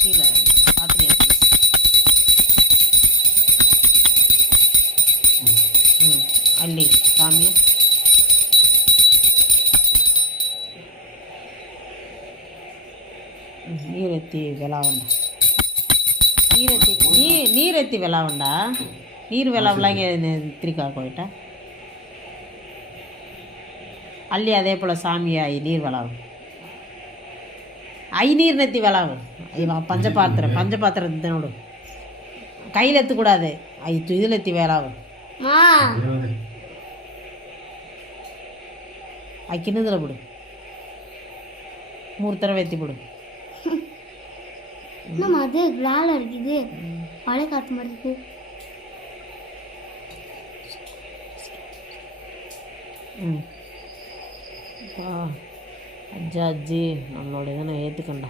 கீழே பாத்திரியா ம். அள்ளி சாமி ம், விளாவண்டா நீரத்தி நீ நீரத்தி விளாவண்டா நீர் விளாவலாங்க திரிக்கா போயிட்டா அள்ளி அதே போல் சாமியாய் நீர் விளாவும் ஐ நீர் நெத்தி விளாவும் இவன் பஞ்சபாத்திரம் பஞ்சபாத்திரம் தினோடு கையில் எத்தக்கூடாது. ஐ இதில் எத்தி வேளாவும் மா. ஐ கிண்ணதில் போடு. மூணு தடவை எத்தி போடு. என்னம்மா அது? விளாட இருக்குது. மழை காத்து மாதிரி இருக்கு. ம். ಅಜ್ಜ ಅಜ್ಜಿ ನಮ್ಮ ನೋಡಿದ ನಾ ಏತಿಕಂಡ